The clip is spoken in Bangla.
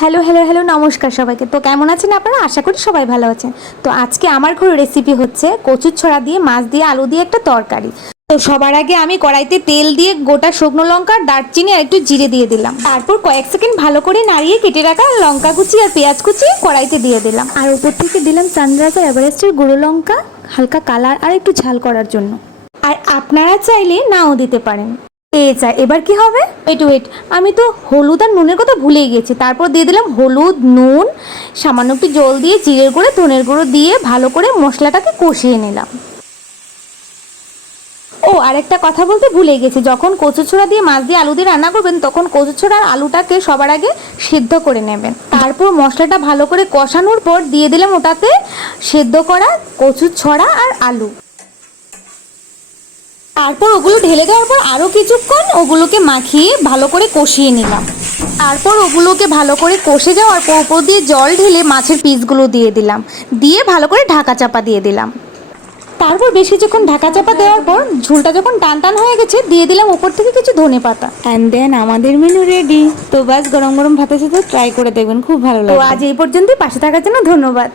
হ্যালো হ্যালো হ্যালো নমস্কার সবাইকে। তো কেমন আছেন আপনারা? আশা করি সবাই ভালো আছেন। তো আজকে আমার ঘরের রেসিপি হচ্ছে কচুর ছড়া দিয়ে মাছ দিয়ে আলু দিয়ে একটা তরকারি। তো সবার আগে আমি কড়াইতে তেল দিয়ে গোটা শুকনো লঙ্কা, দারচিনি আর একটু জিরে দিয়ে দিলাম। তারপর কয়েক সেকেন্ড ভালো করে নাড়িয়ে কেটে রাখা লঙ্কা কুচি আর পেঁয়াজ কুচি কড়াইতে দিয়ে দিলাম। আর উপর থেকে দিলাম সানরাইজার এভারেস্টের গুঁড়ো লঙ্কা, হালকা কালার আর একটু ঝাল করার জন্য। আর আপনারা চাইলে নাও দিতে পারেন। এবার কি হবে? ওয়েট, আমি তো হলুদ আর নুনের কথা ভুলেই গেছি। তারপর দিয়ে দিলাম হলুদ, নুন, সামান্য একটু জল দিয়ে জিরের গুঁড়ো, ধনের গুঁড়ো দিয়ে ভালো করে মশলাটাকে কষিয়ে নিলাম। ও আরেকটা কথা বলতে ভুলে গেছি, যখন কচুছোড়া দিয়ে মাছ দিয়ে আলু দিয়ে রান্না করবেন তখন কচুছোড়া আর আলুটাকে সবার আগে সিদ্ধ করে নেবেন। তারপর মশলাটা ভালো করে কষানোর পর দিয়ে দিলাম ওটাতে সেদ্ধ করা কচুর ছড়া আর আলু। তারপর ওগুলো ঢেলে দেওয়ার পর আরও কিছুক্ষণ ওগুলোকে মাখিয়ে ভালো করে কষিয়ে নিলাম। তারপর ওগুলোকে ভালো করে কষে যাওয়ার পর উপর দিয়ে জল ঢেলে মাছের পিসগুলো দিয়ে দিলাম, দিয়ে ভালো করে ঢাকা চাপা দিয়ে দিলাম। তারপর বেশ কিছুক্ষণ ঢাকা চাপা দেওয়ার পর ঝোলটা যখন টান টান হয়ে গেছে দিয়ে দিলাম উপর থেকে কিছু ধনেপাতা। অ্যান্ড দেন আমাদের মেনু রেডি। তো বাস গরম গরম ভাতের সাথে ট্রাই করে দেখবেন, খুব ভালো লাগবে। তো আজ এই পর্যন্তই, পাশে থাকার জন্য ধন্যবাদ।